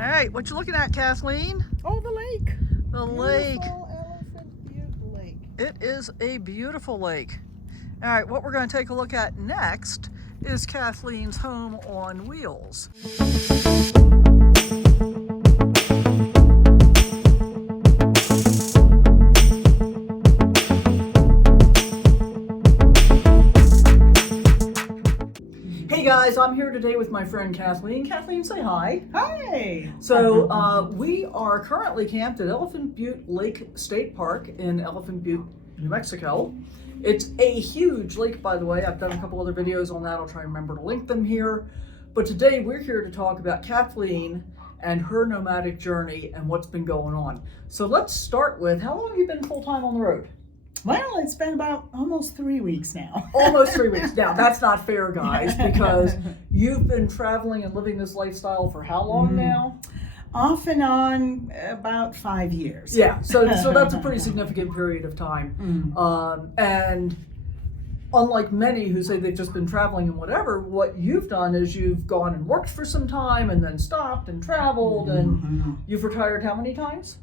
All right, what you looking at, Kathleen? Oh, the lake. The lake. Elephant Butte Lake. It is a beautiful lake. All right, what we're going to take a look at next is Kathleen's home on wheels. Hey guys, I'm here today with my friend Kathleen. Kathleen, say hi. Hi. So we are currently camped at Elephant Butte Lake State Park in Elephant Butte, New Mexico. It's a huge lake, by the way. I've done a couple other videos on that. I'll try and remember to link them here. But today we're here to talk about Kathleen and her nomadic journey and what's been going on. So let's start with, how long have you been full-time on the road? Well, it's been about almost 3 weeks now. Almost 3 weeks. Now, that's not fair, guys, because you've been traveling and living this lifestyle for how long now? Off and on about 5 years. Yeah, so that's a pretty significant period of time. And unlike many who say they've just been traveling and whatever, what you've done is you've gone and worked for some time and then stopped and traveled, and you've retired how many times?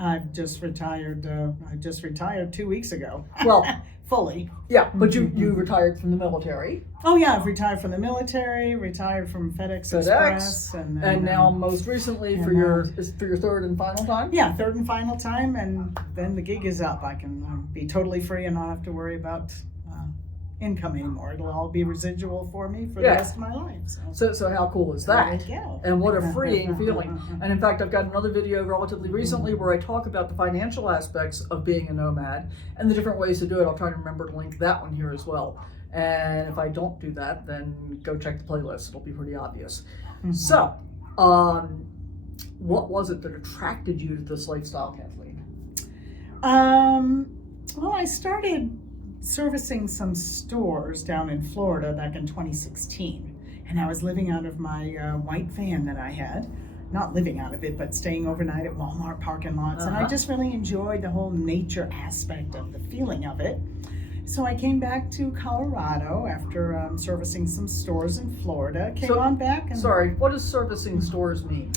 I've just retired. I just retired 2 weeks ago. Well, fully. Yeah, but you retired from the military. Oh yeah, I've retired from the military, retired from FedEx Express, and now most recently for your third and final time. Yeah, third and final time, and then the gig is up. I can be totally free and not have to worry about income anymore. It'll all be residual for me for the rest of my life. So how cool is that? There you go. And what a freeing feeling. And in fact, I've got another video relatively recently where I talk about the financial aspects of being a nomad and the different ways to do it. I'll try to remember to link that one here as well. And if I don't do that, then go check the playlist. It'll be pretty obvious. So, what was it that attracted you to this lifestyle, Kathleen? Well, I started servicing some stores down in Florida back in 2016, and I was living out of my white van that I had, not living out of it, but staying overnight at Walmart parking lots, and I just really enjoyed the whole nature aspect of the feeling of it. So I came back to Colorado after servicing some stores in Florida. On back. And, sorry, what does servicing stores mean?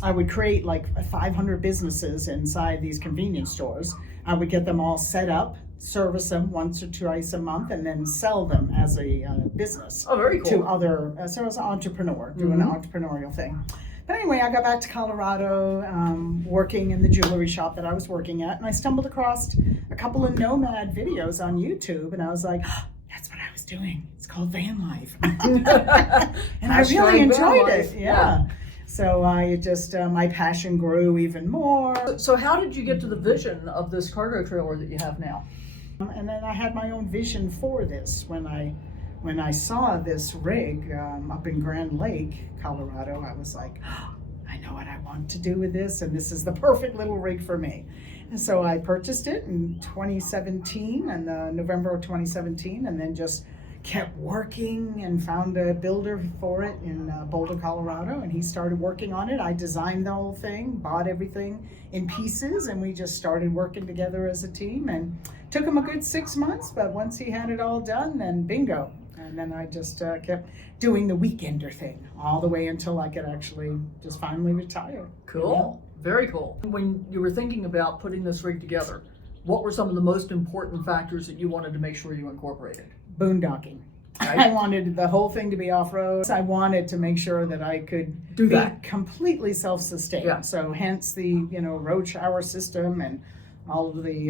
I would create like 500 businesses inside these convenience stores. I would get them all set up, service them once or twice a month, and then sell them as a business. Oh, very cool. To other, so as an entrepreneur, doing an entrepreneurial thing. But anyway, I got back to Colorado, working in the jewelry shop that I was working at, and I stumbled across a couple of nomad videos on YouTube, and I was like, oh, that's what I was doing. It's called van life. And I really enjoyed it. Yeah. So I just, my passion grew even more. So how did you get to the vision of this cargo trailer that you have now? And then I had my own vision for this when I saw this rig up in Grand Lake, Colorado. I was like, oh, I know what I want to do with this, and this is the perfect little rig for me. And so I purchased it in 2017, and November of 2017, and then just kept working and found a builder for it in Boulder, Colorado, and he started working on it. I designed the whole thing, bought everything in pieces, and we just started working together as a team, and took him a good 6 months, but once he had it all done, then bingo. And then I just kept doing the weekender thing all the way until I could actually just finally retire. Cool. Yeah. Very cool. When you were thinking about putting this rig together, what were some of the most important factors that you wanted to make sure you incorporated? Boondocking. Right? I wanted the whole thing to be off-road. I wanted to make sure that I could do be completely self-sustained. Yeah. So hence the road shower system and all of the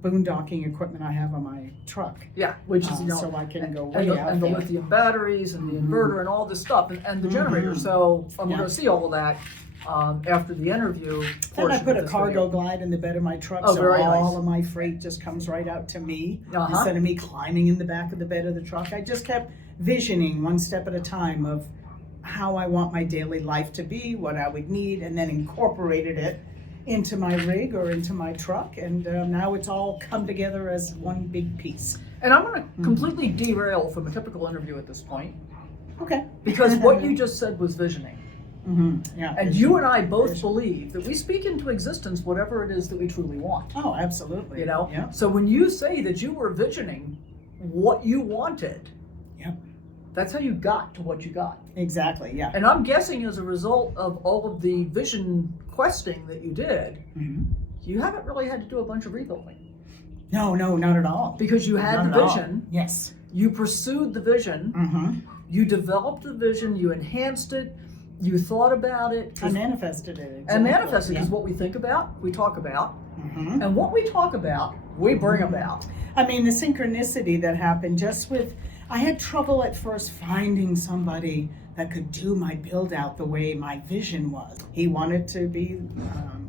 boondocking equipment I have on my truck. Yeah, which is so I can go way out. And the lithium batteries and the inverter and all this stuff and the generator. So I'm going to see all of that after the interview. And I put a cargo glide in the bed of my truck, so all of my freight just comes right out to me instead of me climbing in the back of the bed of the truck. I just kept visioning one step at a time of how I want my daily life to be, what I would need, and then incorporated it into my rig or into my truck, and now it's all come together as one big piece. And I'm going to completely derail from a typical interview at this point. Okay. Because what you just said was visioning. Yeah. And you and I both believe that we speak into existence whatever it is that we truly want. Oh, absolutely. So when you say that you were visioning what you wanted, That's how you got to what you got. Exactly, yeah. And I'm guessing as a result of all of the vision questing that you did, you haven't really had to do a bunch of rebuilding. No, not at all. Because you had Not the at all. vision. Yes. You pursued the vision. You developed the vision. You enhanced it. You thought about it. I manifested it. Exactly. And manifested yeah. is what we think about, we talk about. And what we talk about, we bring about. I mean, the synchronicity that happened just with, I had trouble at first finding somebody that could do my build out the way my vision was. He wanted to be,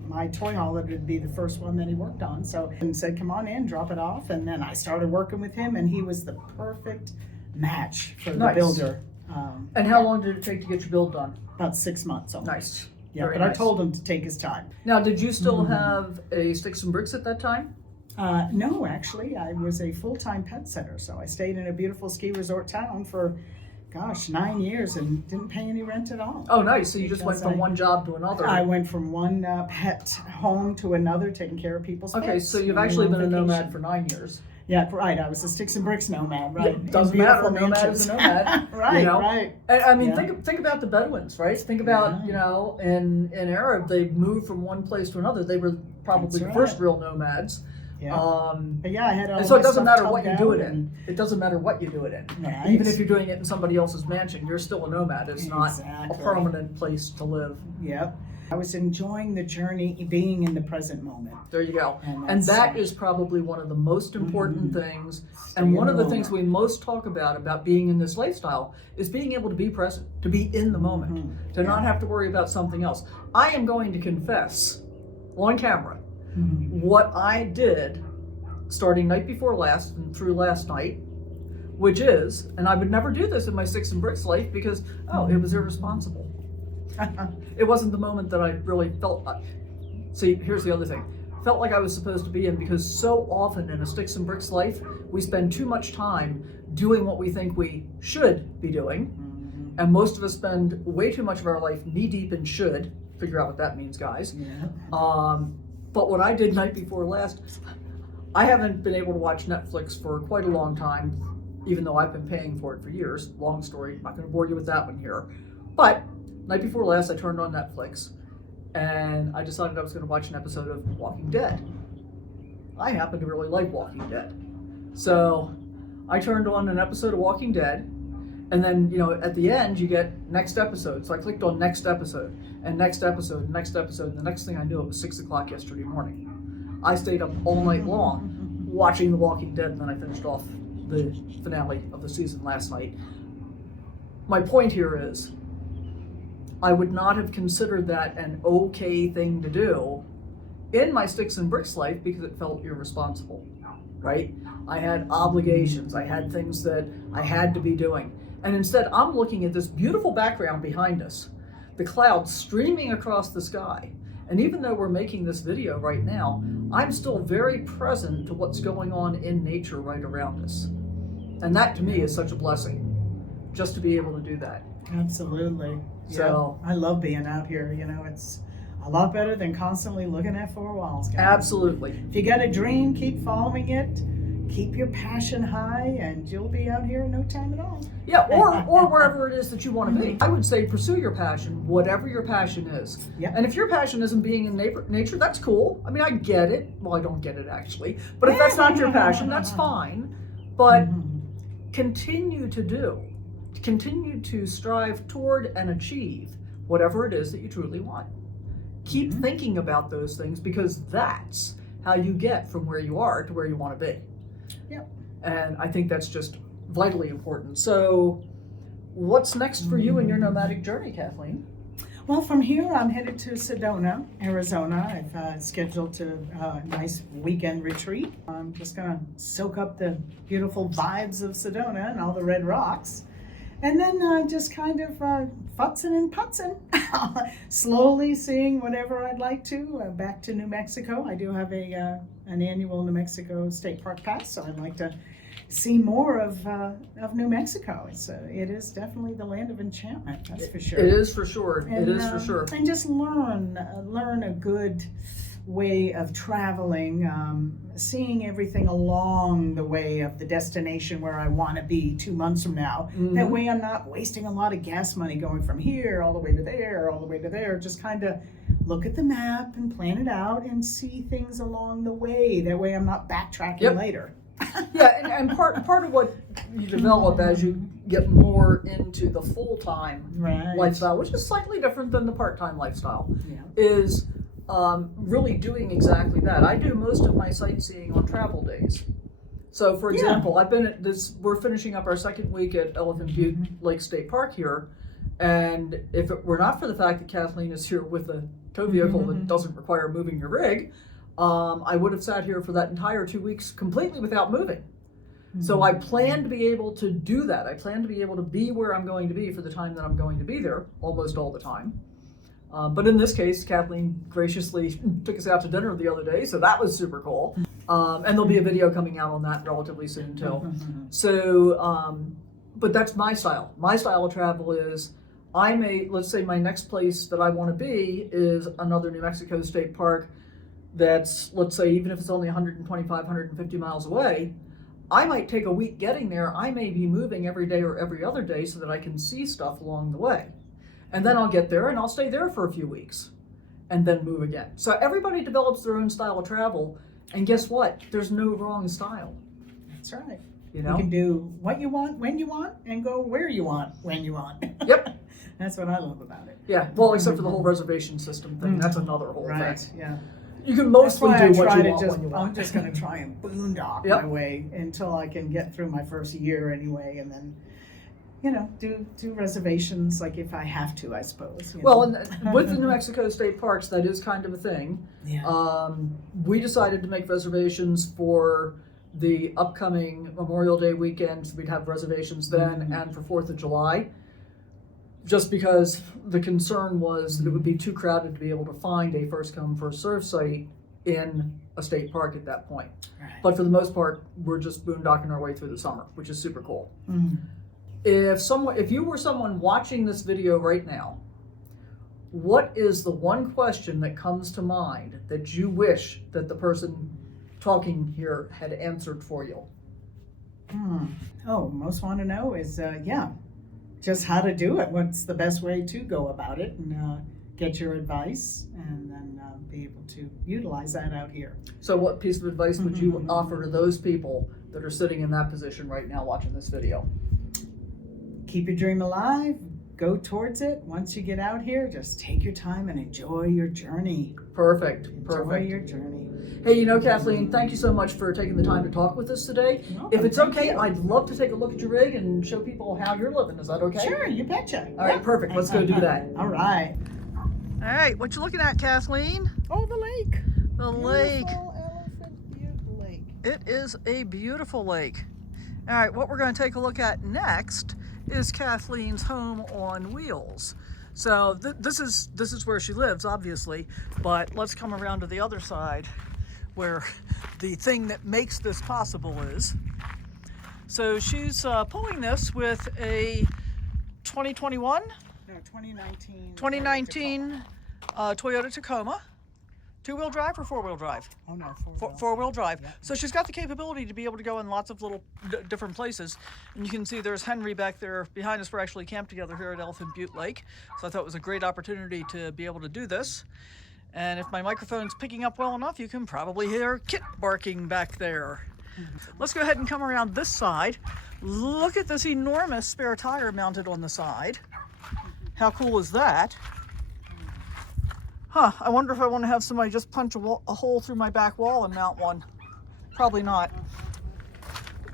my toy hauler would be the first one that he worked on. So, and said, come on in, drop it off. And then I started working with him, and he was the perfect match for the builder. And how long did it take to get your build done? About 6 months. Almost. Nice. Yeah, Very but nice. I told him to take his time. Now, did you still have a Sticks and Bricks at that time? No, actually, I was a full-time pet sitter. So I stayed in a beautiful ski resort town for, 9 years and didn't pay any rent at all. Oh, nice. So you just went from one job to another. I went from one pet home to another, taking care of people's pets. Okay, so you've actually been a nomad for 9 years. Yeah, right. I was a Sticks and Bricks nomad, right? Yeah, doesn't matter. A nomad mansions. is a nomad. Right, you know? right. And, I mean, Yeah. think about the Bedouins, right? Think about, in Arab, they moved from one place to another. They were probably That's the first right. real nomads. Yeah. Um, But yeah, I had all and so my it doesn't stuff matter what you tucked do out it in. It doesn't matter what you do it in. Nice. Even if you're doing it in somebody else's mansion, you're still a nomad. It's not a Exactly. permanent place to live. Yep. I was enjoying the journey, being in the present moment. There you go. And that that's, is probably one of the most important things. Stay And one in of the the things we most talk about being in this lifestyle is being able to be present, to be in the moment, to not have to worry about something else. I am going to confess on camera what I did starting night before last and through last night, which is, and I would never do this in my Sticks and Bricks life because, it was irresponsible. It wasn't the moment that I really felt. See, here's the other thing. Felt like I was supposed to be in, because so often in a Sticks and Bricks life, we spend too much time doing what we think we should be doing. And most of us spend way too much of our life knee deep in should. Figure out what that means, guys. Yeah. But what I did night before last, I haven't been able to watch Netflix for quite a long time, even though I've been paying for it for years. Long story, I'm not going to bore you with that one here. But night before last, I turned on Netflix and I decided I was going to watch an episode of Walking Dead. I happen to really like Walking Dead. So I turned on an episode of Walking Dead, and then, at the end, you get next episode. So I clicked on next episode, and next episode, and next episode, and the next thing I knew, it was 6 o'clock yesterday morning. I stayed up all night long watching The Walking Dead, and then I finished off the finale of the season last night. My point here is, I would not have considered that an okay thing to do in my Sticks and Bricks life because it felt irresponsible, right? I had obligations, I had things that I had to be doing. And instead, I'm looking at this beautiful background behind us, the clouds streaming across the sky. And even though we're making this video right now, I'm still very present to what's going on in nature right around us. And that to me is such a blessing, just to be able to do that. Absolutely. So I love being out here. It's a lot better than constantly looking at four walls, guys. absolutely. If you got a dream, keep following it. Keep your passion high, and you'll be out here in no time at all. Yeah, or wherever it is that you want to be. I would say pursue your passion, whatever your passion is. Yep. And if your passion isn't being in nature, that's cool. I mean, I get it. Well, I don't get it actually. But if that's not your passion, that's fine. But continue to strive toward and achieve whatever it is that you truly want. Keep thinking about those things, because that's how you get from where you are to where you want to be. Yep. And I think that's just vitally important. So what's next for you in your nomadic journey, Kathleen? Well, from here, I'm headed to Sedona, Arizona. I've scheduled a nice weekend retreat. I'm just going to soak up the beautiful vibes of Sedona and all the red rocks. And then just kind of futzing and putzing, slowly seeing whatever I'd like to. Back to New Mexico. I do have an annual New Mexico State Park Pass, so I'd like to see more of New Mexico. It is definitely the land of enchantment, that's for sure. It is for sure. And, it is for sure. And just learn a good way of traveling, seeing everything along the way of the destination where I want to be 2 months from now. That way I'm not wasting a lot of gas money going from here all the way to there, all the way to there. Just kind of look at the map and plan it out and see things along the way. That way I'm not backtracking later. Yeah, and part of what you develop as you get more into the full-time lifestyle, which is slightly different than the part-time lifestyle, is really doing exactly that. I do most of my sightseeing on travel days. So, for example, I've been at this. We're finishing up our second week at Elephant Butte Lake State Park here, and if it were not for the fact that Kathleen is here with a tow vehicle that doesn't require moving your rig, I would have sat here for that entire 2 weeks completely without moving. So I plan to be able to do that. I plan to be able to be where I'm going to be for the time that I'm going to be there, almost all the time. But in this case, Kathleen graciously took us out to dinner the other day, so that was super cool. And there'll be a video coming out on that relatively soon too. So, but that's my style. My style of travel is, let's say my next place that I want to be is another New Mexico State Park that's, let's say, even if it's only 125, 150 miles away, I might take a week getting there. I may be moving every day or every other day so that I can see stuff along the way. And then I'll get there and I'll stay there for a few weeks and then move again. So everybody develops their own style of travel. And guess what? There's no wrong style. That's right. You know? You can do what you want, when you want, and go where you want, when you want. Yep. That's what I love about it. Yeah. Well, except for the whole reservation system thing. That's another whole thing. Yeah. You can mostly do what you want when you want. I'm just going to try and boondock my way until I can get through my first year anyway, and then, you know, do reservations like if I have to, I suppose. Well, and with the New Mexico State Parks, that is kind of a thing. Yeah. We decided to make reservations for the upcoming Memorial Day weekend. We'd have reservations then and for 4th of July. Just because the concern was that it would be too crowded to be able to find a first come, first served site in a state park at that point. Right. But for the most part, we're just boondocking our way through the summer, which is super cool. If you were someone watching this video right now, what is the one question that comes to mind that you wish that the person talking here had answered for you? Oh, most want to know is, just how to do it. What's the best way to go about it, and get your advice, and then be able to utilize that out here. So what piece of advice would you offer to those people that are sitting in that position right now watching this video? Keep your dream alive. Go towards it. Once you get out here, just take your time and enjoy your journey. Perfect. Enjoy your journey. Hey, you know, Kathleen, thank you so much for taking the time to talk with us today. If it's okay, I'd love to take a look at your rig and show people how you're living. Is that okay? Sure, you betcha. All right, perfect. Let's go do that. All right. All right, what you looking at, Kathleen? Oh, the lake. The lake. Elephant Butte Lake. It is a beautiful lake. All right, what we're going to take a look at next is Kathleen's home on wheels. So this is where she lives, obviously, but let's come around to the other side where the thing that makes this possible is. So she's pulling this with a 2021? No, 2019. 2019 Toyota Tacoma. Two-wheel drive or four-wheel drive? Oh no, four-wheel drive. Yep. So she's got the capability to be able to go in lots of little different places. And you can see there's Henry back there behind us. We're actually camped together here at Elephant Butte Lake. So I thought it was a great opportunity to be able to do this. And if my microphone's picking up well enough, you can probably hear Kit barking back there. Let's go ahead and come around this side. Look at this enormous spare tire mounted on the side. How cool is that? Huh, I wonder if I want to have somebody just punch a hole through my back wall and mount one. Probably not.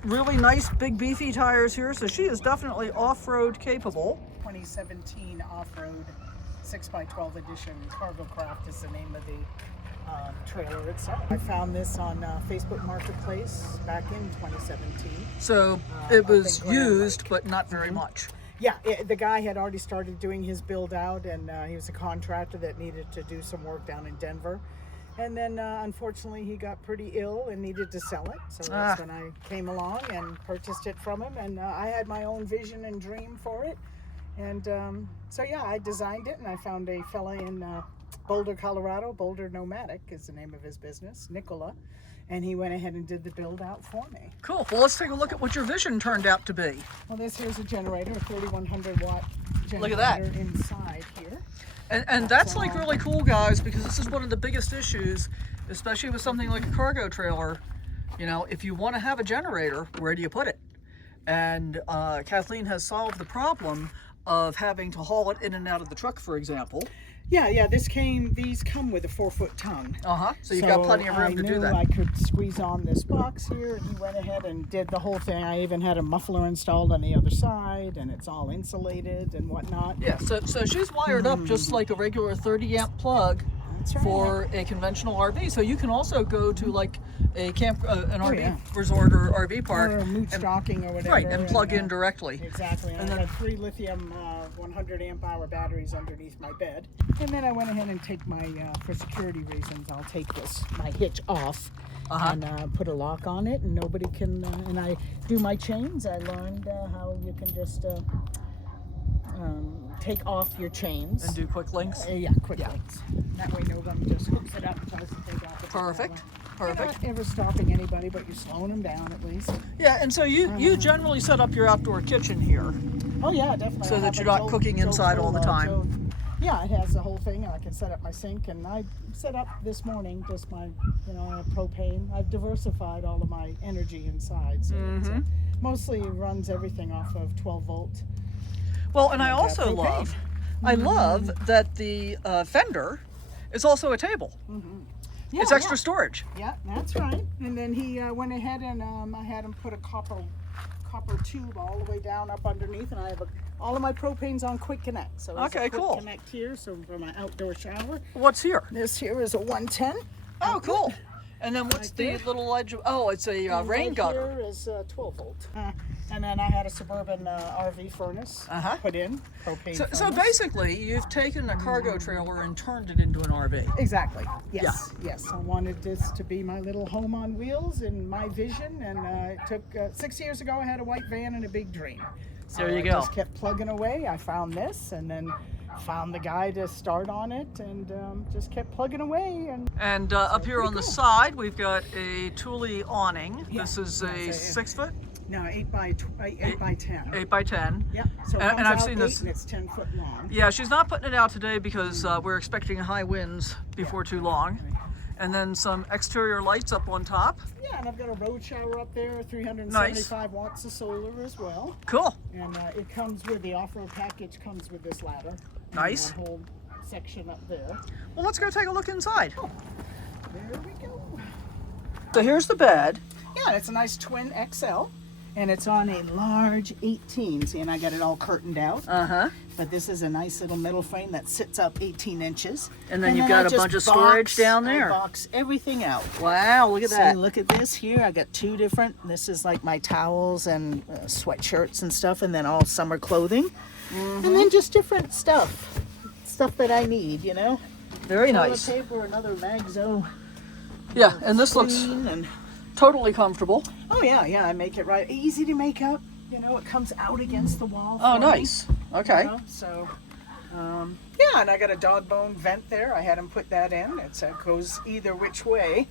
Really nice, big, beefy tires here, so she is definitely off-road capable. 2017 off-road 6x12 edition. Cargo Craft is the name of the trailer itself. I found this on Facebook Marketplace back in 2017. So it was used, but not very much. Yeah, the guy had already started doing his build out, and he was a contractor that needed to do some work down in Denver. And then unfortunately he got pretty ill and needed to sell it. So that's when I came along and purchased it from him. And I had my own vision and dream for it. And so yeah, I designed it, and I found a fella in Boulder, Colorado. Boulder Nomadic is the name of his business, Nicola. And he went ahead and did the build out for me. Cool. Well, let's take a look at what your vision turned out to be. Well, this here's a generator, a 3100 watt generator. Look at that. Inside here. And that's like really cool, guys, because this is one of the biggest issues, especially with something like a cargo trailer. You know, if you want to have a generator, where do you put it? And Kathleen has solved the problem of having to haul it in and out of the truck, for example. Yeah, these come with a 4-foot tongue. So you've got plenty of room to do that. I could squeeze on this box here, and he went ahead and did the whole thing. I even had a muffler installed on the other side, and it's all insulated and whatnot. Yeah, so she's wired up just like a regular 30 amp plug. That's right. For a conventional RV. So you can also go to like a camp, an RV yeah. resort or RV park. Or Boondocking or whatever. Right, and plug in directly. Exactly. And I had 3 lithium 100 amp hour batteries underneath my bed. And then I went ahead and take my, for security reasons, I'll take my hitch off and put a lock on it, and nobody can, and I do my chains. I learned how you can just take off your chains. And do quick links? Yeah, quick links. That way no one just hooks it up and tries to take off. Perfect. You're not ever stopping anybody, but you're slowing them down at least. Yeah, and so you generally set up your outdoor kitchen here. Oh yeah, definitely. So that you're not cooking inside all the time. Yeah, it has the whole thing, and I can set up my sink. And I set up this morning just my, propane. I've diversified all of my energy inside, so it mostly runs everything off of 12 volt. Well, and I also love that the fender is also a table. Yeah, it's extra storage. Yeah, that's right. And then he went ahead and I had him put a copper tube all the way down up underneath, and I have all of my propane's on quick connect. So there's a quick connect here, so for my outdoor shower. What's here? This here is a 110. Oh, cool. And then what's the little edge of, it's a rain gutter. Here is 12 volt. And then I had a Suburban RV furnace put in, propane furnace. So basically, you've taken a cargo trailer and turned it into an RV. Exactly. Yes. Yeah. Yes. I wanted this to be my little home on wheels and my vision. And it took 6 years ago. I had a white van and a big dream. So there you go. I just kept plugging away. I found this, and then found the guy to start on it, and just kept plugging away. And up here on the side, we've got a Thule awning. Yeah, this is a 6 foot. No, 8 by 10. 8 by 10. Yeah. So and I've seen this. And it's 10 foot long. Yeah, she's not putting it out today because we're expecting high winds before too long. And then some exterior lights up on top. Yeah, and I've got a road shower up there, 375 watts of solar as well. Cool. And it comes with the off-road package, comes with this ladder. Nice. And that whole section up there. Well, let's go take a look inside. Oh, there we go. So here's the bed. Yeah, it's a nice twin XL. And it's on a large 18. See, and I got it all curtained out. But this is a nice little metal frame that sits up 18 inches. And then you've got a bunch of storage down there. I box everything out. Wow, look at that. Look at this here. I got 2 different. This is like my towels and sweatshirts and stuff, and then all summer clothing. And then just different stuff that I need, Very nice. Toilet paper, another Magzo. Yeah, and this looks totally comfortable. Oh yeah, I make it right. Easy to make up. It comes out against the wall. Oh, nice. Okay. So, yeah, and I got a dog bone vent there. I had him put that in. It goes either which way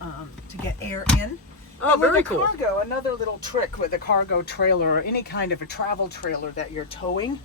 to get air in. Oh, very cool. Cargo, another little trick with a cargo trailer or any kind of a travel trailer that you're towing.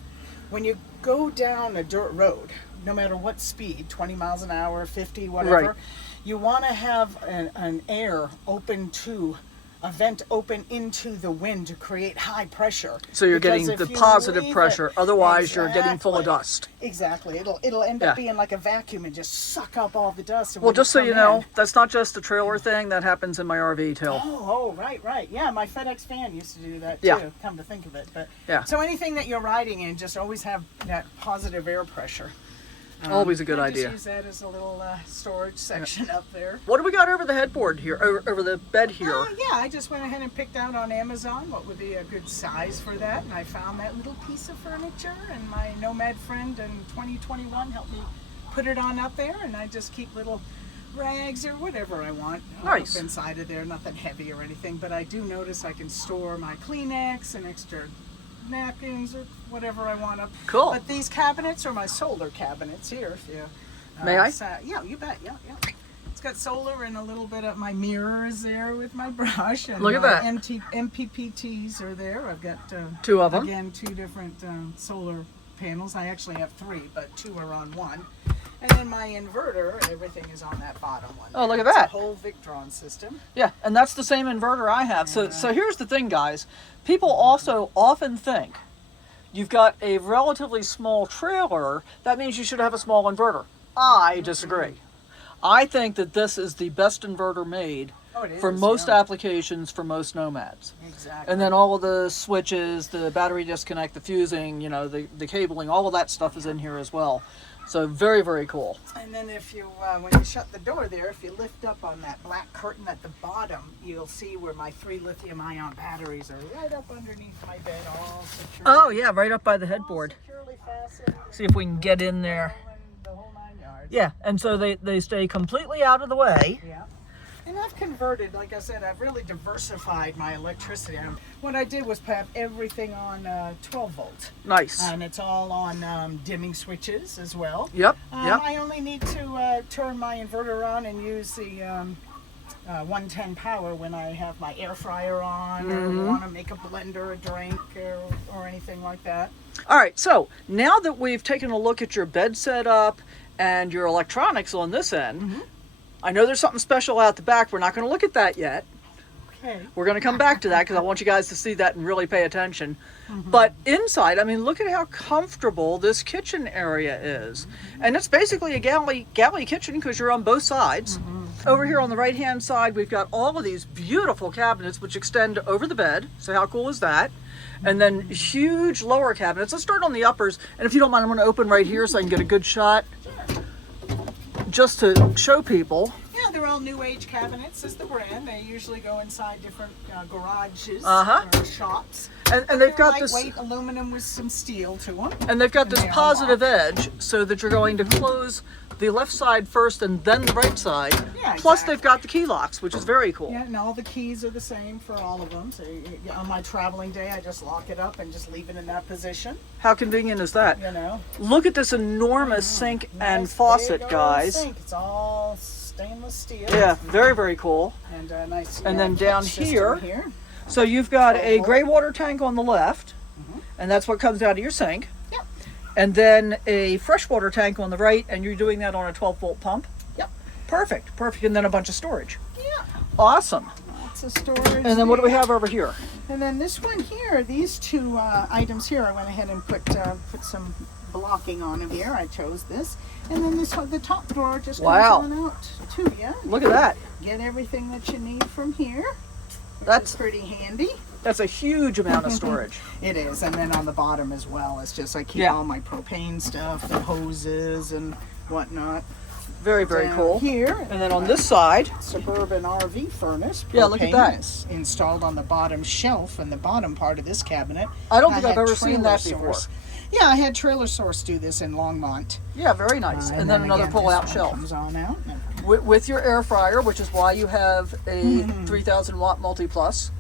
When you go down a dirt road, no matter what speed, 20 miles an hour, 50, whatever, you want to have an air open to, a vent open into the wind to create high pressure. So you're getting the positive pressure, otherwise you're getting full of dust. Exactly. It'll end up being like a vacuum and just suck up all the dust. Well, just so you know, that's not just a trailer thing, that happens in my RV too. Oh, right. Yeah, my FedEx van used to do that too, come to think of it. But so anything that you're riding in, just always have that positive air pressure. Always a good idea. Just use that as a little storage section up there. What do we got over the headboard here, over the bed here? Yeah, I just went ahead and picked out on Amazon what would be a good size for that, and I found that little piece of furniture, and my nomad friend in 2021 helped me put it on up there, and I just keep little rags or whatever I want up inside of there. Nothing heavy or anything, but I do notice I can store my Kleenex and extra napkins or whatever I want up. Cool. But these cabinets are my solar cabinets here. If you May I? Yeah, you bet. Yeah, yeah. It's got solar and a little bit of my mirror is there with my brush. And Look at that. MPPTs are there. I've got 2 of them. Again, 2 different solar panels. I actually have 3, but 2 are on one. And then my inverter, everything is on that bottom one. Oh, look at It's that. a whole Victron system. Yeah, and that's the same inverter I have. So here's the thing, guys. People also often think you've got a relatively small trailer, that means you should have a small inverter. I disagree. I think that this is the best inverter made for most applications for most nomads. Exactly. And then all of the switches, the battery disconnect, the fusing, you know, the cabling, all of that stuff is in here as well. So very, very cool. And then if you, when you shut the door there, if you lift up on that black curtain at the bottom, you'll see where my 3 lithium-ion batteries are right up underneath my bed, all secure. Oh yeah, right up by the headboard. Securely fastened. See if we can get in there. The whole 9 yards. Yeah, and so they stay completely out of the way. Yeah. And I've converted, like I said, I've really diversified my electricity. What I did was have everything on 12 volt. Nice. And it's all on dimming switches as well. Yep, yep. I only need to turn my inverter on and use the 110 power when I have my air fryer on or want to make a blender, a drink, or anything like that. All right, so now that we've taken a look at your bed setup and your electronics on this end, I know there's something special out the back. We're not going to look at that yet. Okay. We're going to come back to that because I want you guys to see that and really pay attention. But inside, I mean, look at how comfortable this kitchen area is. And it's basically a galley kitchen because you're on both sides. Over here on the right-hand side, we've got all of these beautiful cabinets which extend over the bed. So how cool is that? And then huge lower cabinets. Let's start on the uppers. And if you don't mind, I'm going to open right here so I can get a good shot. Just to show people. Yeah, they're all New Age cabinets is the brand. They usually go inside different garages Uh-huh. or shops. And they've got this lightweight aluminum with some steel to them. And they've got this they all positive lock. edge so that you're going to close the left side first and then the right side. Yeah, Plus exactly. they've got the key locks, which is very cool. Yeah, and all the keys are the same for all of them. So on my traveling day, I just lock it up and just leave it in that position. How convenient is that? You know. Look at this enormous sink and Nice faucet, big old guys. Sink. It's all stainless steel. Yeah, very, very cool. And nice. And then catch down system here. So you've got a gray water tank on the left, and that's what comes out of your sink. Yep. And then a freshwater tank on the right, and you're doing that on a 12-volt pump. Yep. Perfect, perfect. And then a bunch of storage. Yeah. Awesome. Lots of storage. And then what do we have over here? And then this one here, these 2 items here, I went ahead and put some blocking on them here. I chose this. And then this one, the top drawer just comes on out to you. Look at that. Get everything that you need from here. That's pretty handy. That's a huge amount of storage. It is. And then on the bottom as well, it's just I keep all my propane stuff, the hoses and whatnot. Very, very Down cool. Here. And then on this side, Suburban RV furnace. Yeah, look at that. Is installed on the bottom shelf in the bottom part of this cabinet. I don't think I've had ever seen that Trailer before. Source. Yeah, I had Trailer Source do this in Longmont. Yeah, very nice. And then another again, pull-out this shelf. one comes on out. With your air fryer, which is why you have a 3,000 watt multi-plus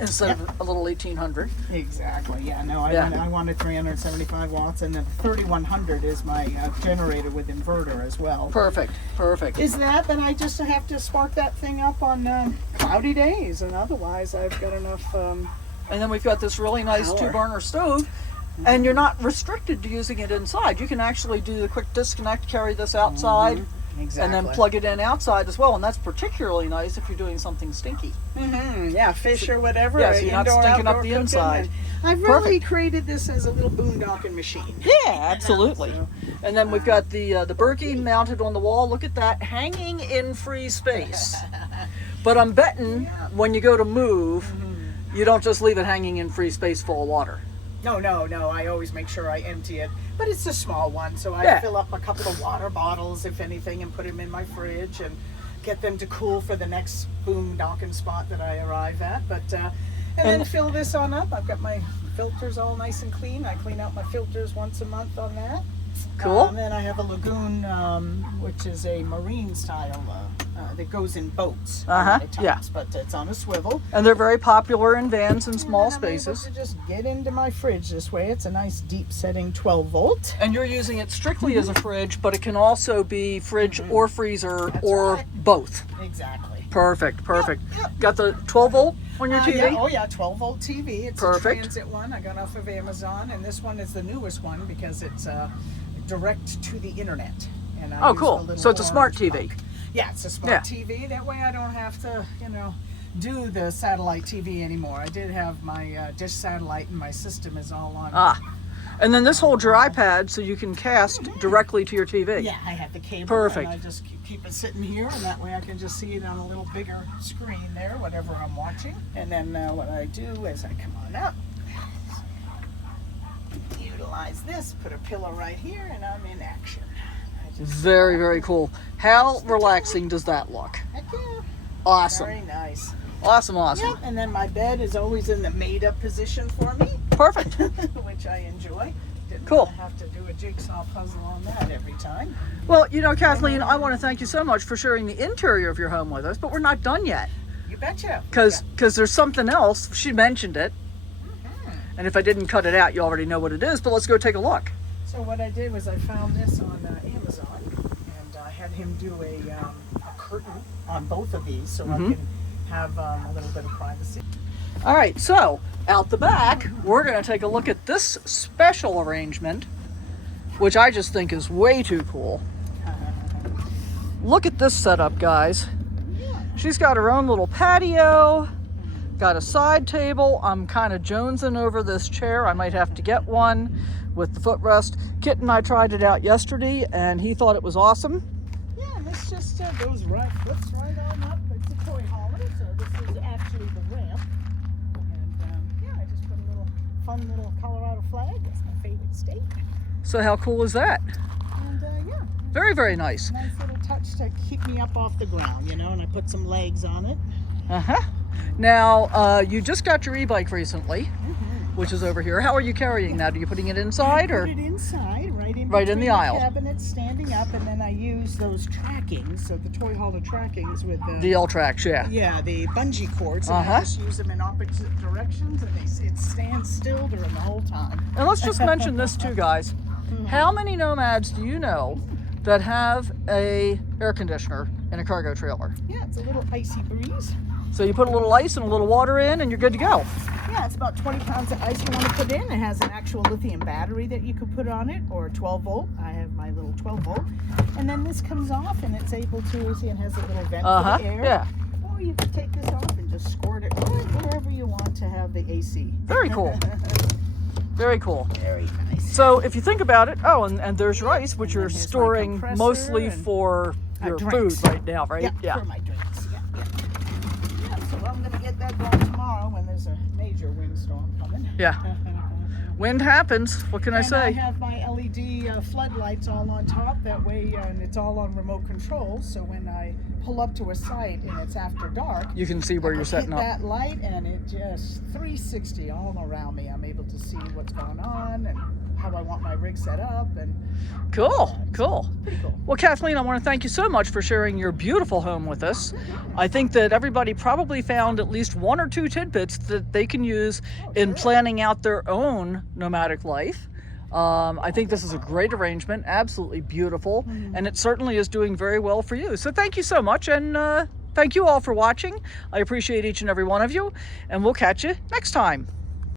instead of a little 1,800. Exactly. Yeah. No, I wanted 375 watts, and then 3,100 is my generator with inverter as well. Perfect. Perfect. Is that? Then I just have to spark that thing up on cloudy days, and otherwise I've got enough. And then we've got this really nice power. 2-burner stove. And you're not restricted to using it inside. You can actually do the quick disconnect, carry this outside, Exactly. and then plug it in outside as well. And that's particularly nice if you're doing something stinky. Yeah, fish or whatever. Yeah, so you're not indoor, stinking up outdoor the cooking. inside. I've really created this as a little boondocking machine. Yeah, absolutely. And then we've got the Berkey mounted on the wall. Look at that, hanging in free space. But I'm betting when you go to move, you don't just leave it hanging in free space full of water. No. I always make sure I empty it. But it's a small one, so I fill up a couple of water bottles, if anything, and put them in my fridge and get them to cool for the next boondocking spot that I arrive at. But and then fill this on up. I've got my filters all nice and clean. I clean out my filters once a month on that. Cool. And then I have a lagoon, which is a marine style that goes in boats. Yeah. But it's on a swivel. And they're very popular in vans and small And I'm able spaces. to just get into my fridge this way. It's a nice deep setting 12 volt. And you're using it strictly as a fridge, but it can also be fridge or freezer or right. both. Exactly. Perfect, perfect. Yep. Got the 12 volt on your TV? Yeah. Oh yeah, 12 volt TV. It's Perfect. a transit one I got off of Amazon, and this one is the newest one because it's direct to the internet. And I Oh, use the cool. little So it's a smart orange TV. puck. Yeah, it's a smart TV. That way I don't have to, do the satellite TV anymore. I did have my dish satellite, and my system is all on. And then this holds your iPad so you can cast directly to your TV. Yeah, I have the cable. Perfect. And I just keep it sitting here, and that way I can just see it on a little bigger screen there, whatever I'm watching. And then what I do is I come on up, utilize this, put a pillow right here, and I'm in action. Very, very cool. How relaxing does that look? Heck yeah. Awesome. Very nice. Awesome, awesome. Yep, and then my bed is always in the made-up position for me, Perfect. which I enjoy. Didn't Cool. have to do a jigsaw puzzle on that every time. Well, Kathleen, I want to thank you so much for sharing the interior of your home with us, but we're not done yet. You betcha. Because there's something else. She mentioned it. And if I didn't cut it out, you already know what it is, but let's go take a look. So what I did was I found this on Amazon, and I had him do a curtain on both of these so I can have a little bit of privacy. All right, so out the back, we're going to take a look at this special arrangement, which I just think is way too cool. Look at this setup, guys. She's got her own little patio, got a side table. I'm kind of jonesing over this chair. I might have to get one with the footrest. Kit and I tried it out yesterday, and he thought it was awesome. Yeah, and this just flips right on up. It's a toy hauler, so this is actually the ramp. And I just put a little fun little Colorado flag. That's my favorite state. So how cool is that? And Very, very nice. nice little touch to keep me up off the ground, and I put some legs on it. Now, you just got your e-bike recently, which is over here. How are you carrying that? Are you putting it inside or? Put it inside, right in Right in between the aisle. Cabinet, standing up, and then I use those trackings, so the toy hauler trackings with The L-Tracks, yeah. Yeah, the bungee cords, and I just use them in opposite directions, and it stands still during the whole time. And let's just mention this too, guys. How many nomads do you know that have a air conditioner in a cargo trailer? Yeah, it's a little icy breeze. So you put a little ice and a little water in and you're good to go. Yeah, it's about 20 pounds of ice you want to put in. It has an actual lithium battery that you could put on it, or a 12 volt. I have my little 12 volt. And then this comes off, and it's able to, see, it has a little vent for the air. Yeah. Or you can take this off and just squirt it right wherever you want to have the AC. Very cool. Very cool. Very nice. So if you think about it, and there's your ice, which And you're then here's my storing compressor mostly and, for your drinks. food right now, right? Yeah, for my drinks. Yeah, so I'm going to get that going tomorrow when there's a major windstorm coming. Yeah. Wind happens. What can I And say? I have my LED floodlights all on top. That way, and it's all on remote control. So when I pull up to a site and it's after dark, You can see where you're setting hit up. that light, and it just 360 all around me. I'm able to see what's going on and how I want my rig set up. And Cool, cool. pretty cool. Well, Kathleen, I want to thank you so much for sharing your beautiful home with us. I think that everybody probably found at least one or two tidbits that they can use in planning out their own nomadic life. I think this is a great arrangement, absolutely beautiful, and it certainly is doing very well for you. So thank you so much, and thank you all for watching. I appreciate each and every one of you, and we'll catch you next time.